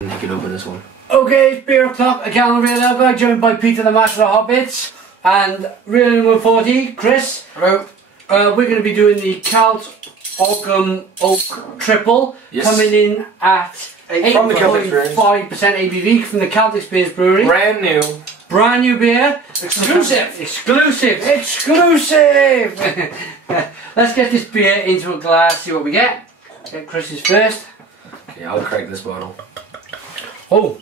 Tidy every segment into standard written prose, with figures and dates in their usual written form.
Pick it open this one. Okay, it's beer o'clock, a Cal Real Elba, joined by Peter the Master of Hobbits and Real 140, Chris. Hello. We're going to be doing the Celt Ogham Oak Triple, yes. Coming in at 8.5% ABV from the Celt Experience Brewery. Brand new. Brand new beer. Exclusive. Exclusive. Exclusive. Let's get this beer into a glass, see what we get. Get Chris's first. Okay, I'll crack this bottle. Oh,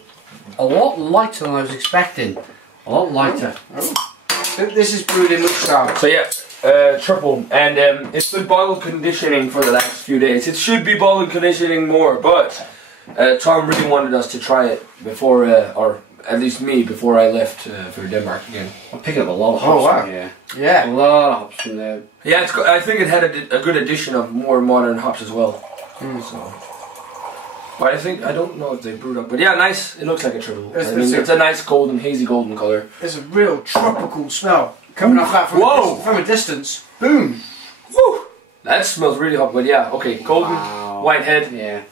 a lot lighter than I was expecting. A lot lighter. Oh. This is brewed in which style? So yeah, triple, and it's been bottle conditioning for the last few days. It should be bottle conditioning more, but Tom really wanted us to try it before, or at least me, before I left for Denmark again. I'm picking up a lot of hops. Oh wow! From here. Yeah, a lot of hops from there. Yeah, it's. I think it had a good addition of more modern hops as well. So. But I don't know if they brewed up. But yeah, nice. It looks like a triple. It's a nice golden, hazy golden colour. There's a real tropical smell coming off that from a distance. Boom! Woo! That smells really hot. But yeah, okay, golden, white head. Yeah.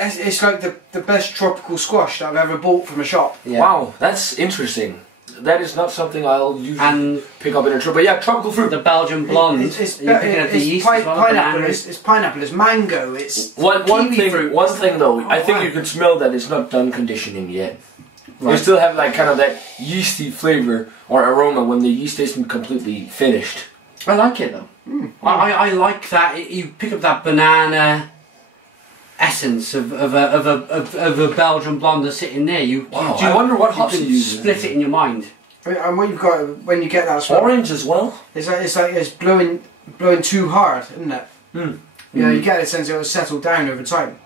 It's like the best tropical squash that I've ever bought from a shop. Yeah. Wow, that's interesting. That is not something I'll usually pick up in a triple. But yeah, tropical fruit. The Belgian blonde. It's pineapple. It's pineapple. It's mango. It's one thing though. I think you can smell that it's not done conditioning yet. Right. You still have like kind of that yeasty flavour or aroma when the yeast isn't completely finished. I like it though. I like that. You pick up that banana essence of a Belgian blonde that's sitting there. I wonder what hops you use. Split it in your mind. And what you've got when you get that smell, orange as well. It's like it's blowing too hard, isn't it? You know, you get a sense it'll settle down over time.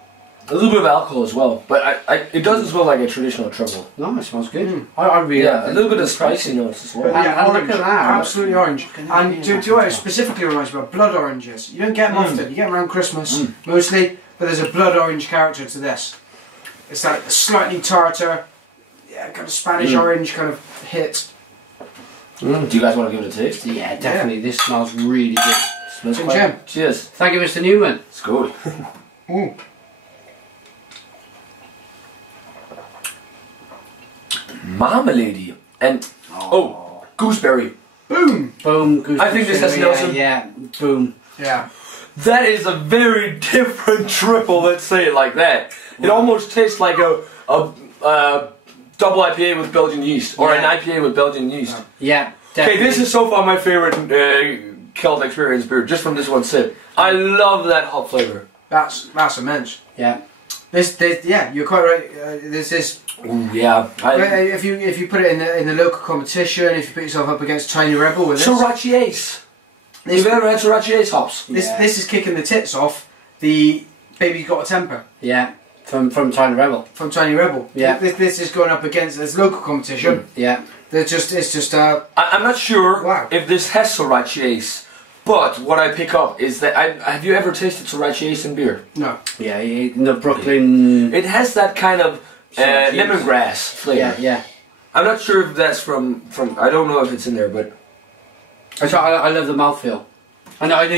A little bit of alcohol as well, but it doesn't smell like a traditional triple. No, it smells good. I really like a little bit of spicy notes as well. Yeah, orange, look at that. Absolutely orange. And do what it specifically reminds me of blood oranges. You don't get them often. You get them around Christmas mostly. But there's a blood orange character to this. It's like slightly tartar, yeah, kind of Spanish orange kind of hit. Do you guys want to give it a taste? Yeah, definitely. Yeah. This smells really good. Smells quite. Cheers. Thank you, Mr. Newman. It's good. Marmalade and gooseberry. Boom. Boom. Gooseberry. I think this has Nelson. Yeah. Boom. Yeah. That is a very different triple, let's say it like that. It almost tastes like a double IPA with Belgian yeast, or an IPA with Belgian yeast. Yeah, definitely. Okay, this is so far my favourite Celt Experience beer, just from this one sip. I love that hop flavour. That's immense. Yeah. Yeah, you're quite right. This is. Ooh, yeah. If you put it in the local competition, if you put yourself up against Tiny Rebel with this. Sriracha Ace. You've ever had Sriracha Ace hops? This is kicking the tits off the Baby's Got a Temper. Yeah, from Tiny Rebel. From Tiny Rebel. Yeah. This is going up against this local competition. Yeah. It's just. I'm not sure if this has Sriracha Ace, but what I pick up is that have you ever tasted Sriracha Ace in beer? No. Yeah, in the Brooklyn. It has that kind of lemongrass flavour. Yeah, yeah. I'm not sure if that's from. I don't know if it's in there, but. I love the mouthfeel. I'm letting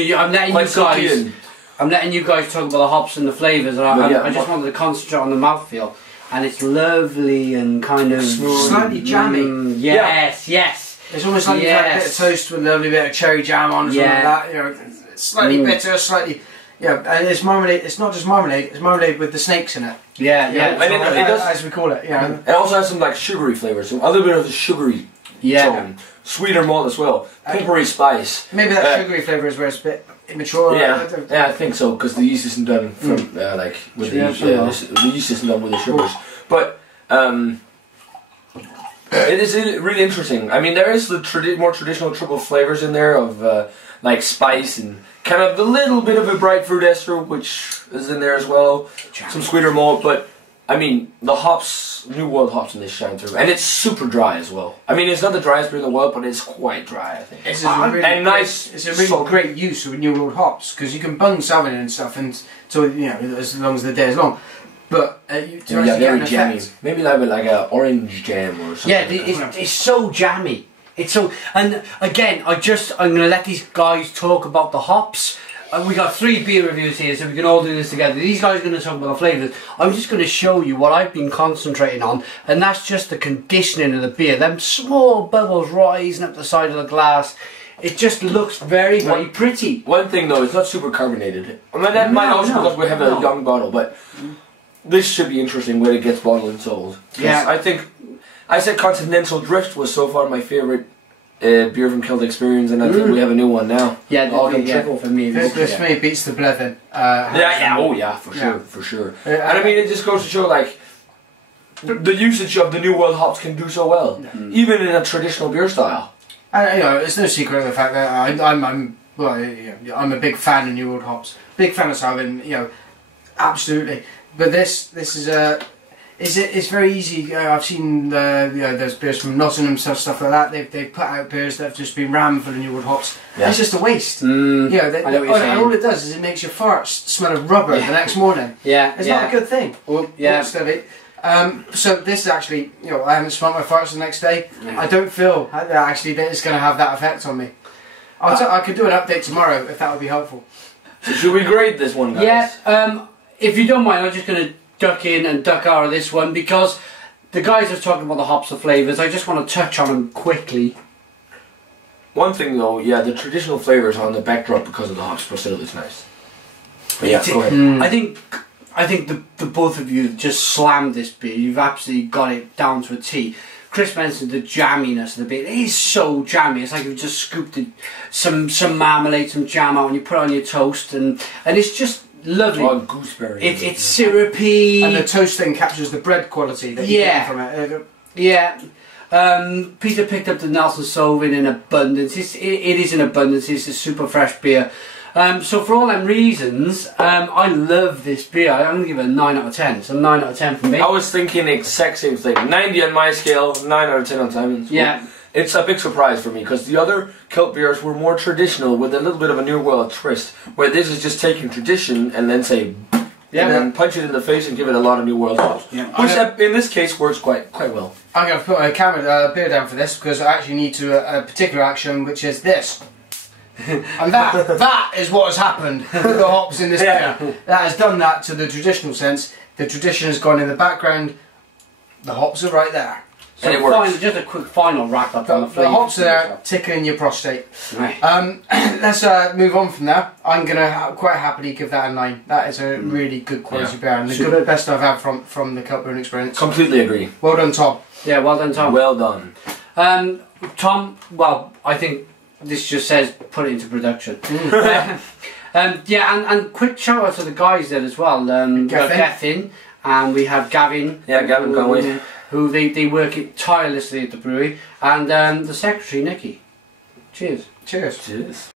you guys talk about the hops and the flavours, and I just wanted to concentrate on the mouthfeel. And it's lovely and kind of slightly jammy. Yes. It's almost like you've had a bit of toast with a lovely bit of cherry jam on, or something like that. You know, it's slightly bitter, slightly. Yeah, and it's marmalade. It's not just marmalade. It's marmalade with the snakes in it. Yeah. And it does, as we call it. Yeah. It also has some like sugary flavours, some other bit of the sugary tone. Sweeter malt as well, peppery spice. Maybe that sugary flavour is where it's a bit immature. Yeah, I think so, because the yeast isn't done from the yeast isn't done with the sugars. But it is really interesting. I mean, there is the more traditional triple flavours in there of like spice and kind of a little bit of a bright fruit ester, which is in there as well. Some sweeter malt, but. I mean, the hops, New World hops in this shine through, and it's super dry as well. I mean, it's not the driest beer in the world, but it's quite dry, I think. It's a really great use of New World hops, because you can bung salmon and stuff, and so as long as the day is long. But very jammy. Maybe like an orange jam or something. Yeah, it's so jammy. It's so, and again, I'm going to let these guys talk about the hops. we got 3 beer reviews here, so we can all do this together. These guys are going to talk about the flavours. I'm just going to show you what I've been concentrating on, and that's just the conditioning of the beer. Them small bubbles rising up the side of the glass. It just looks very, very pretty. One thing though, it's not super carbonated. I mean, that might also because we have a young bottle, but this should be interesting when it gets bottled and sold. Yeah. I said Continental Drift was so far my favourite beer from Celt Experience, and I think we have a new one now. Yeah, Tripel for me. This for me beats the Blevin. For sure. And I mean, it just goes to show like the usage of the New World hops can do so well, even in a traditional beer style. And it's no secret of the fact that I'm a big fan of New World hops, big fan of Southern, absolutely. But this is it's very easy. I've seen there's beers from Nottingham stuff like that. They've put out beers that have just been rammed full of New World hops. Yeah. It's just a waste. I know what you're saying. And all it does is it makes your farts smell of rubber the next morning. It's not a good thing. So this is actually, I haven't smelled my farts the next day. I don't feel actually that it's going to have that effect on me. I could do an update tomorrow if that would be helpful. So should we grade this one, guys? Yeah. If you don't mind, I'm just going to duck in and duck out of this one because the guys are talking about the hops and flavours. I just want to touch on them quickly. One thing though, the traditional flavours on the backdrop because of the hops, but still it's nice. But yeah, go ahead. I think the both of you just slammed this beer. You've absolutely got it down to a T. Chris mentioned the jamminess of the beer. It is so jammy. It's like you've just scooped some marmalade, some jam out, and you put it on your toast, and it's just lovely. Oh, gooseberry. It's syrupy. And the toast thing captures the bread quality that you get from it. Yeah. Peter picked up the Nelson Sauvin in abundance. It is in abundance. It's a super fresh beer. So for all them reasons, I love this beer. I'm going to give it a 9 out of 10. So 9 out of 10 for me. I was thinking the exact same thing. 90 on my scale, 9 out of 10 on Simon's. Yeah. It's a big surprise for me because the other Celt beers were more traditional with a little bit of a New World twist, where this is just taking tradition and then and then punch it in the face and give it a lot of New World hops. Yeah. Which in this case works quite well. I'm going to put a beer down for this because I actually need to a particular action, which is this. And that is what has happened with the hops in this beer. That has done that to the traditional sense. The tradition has gone in the background. The hops are right there. So just a quick final wrap up on the flavour. The hops are there, tickling your prostate. Right. Let's move on from there. I'm going to quite happily give that a 9. That is a really good quality beer and the best I've had from the Celt Brewing Experience. Completely agree. Well done, Tom. Yeah, well done, Tom. Well done. Tom, well, I think this just says put it into production. And quick shout out to the guys there as well. Gethin, and we have Gavin. Yeah, Gavin Conway. Who they work it tirelessly at the brewery, and the secretary Nikki. Cheers. Cheers. Cheers.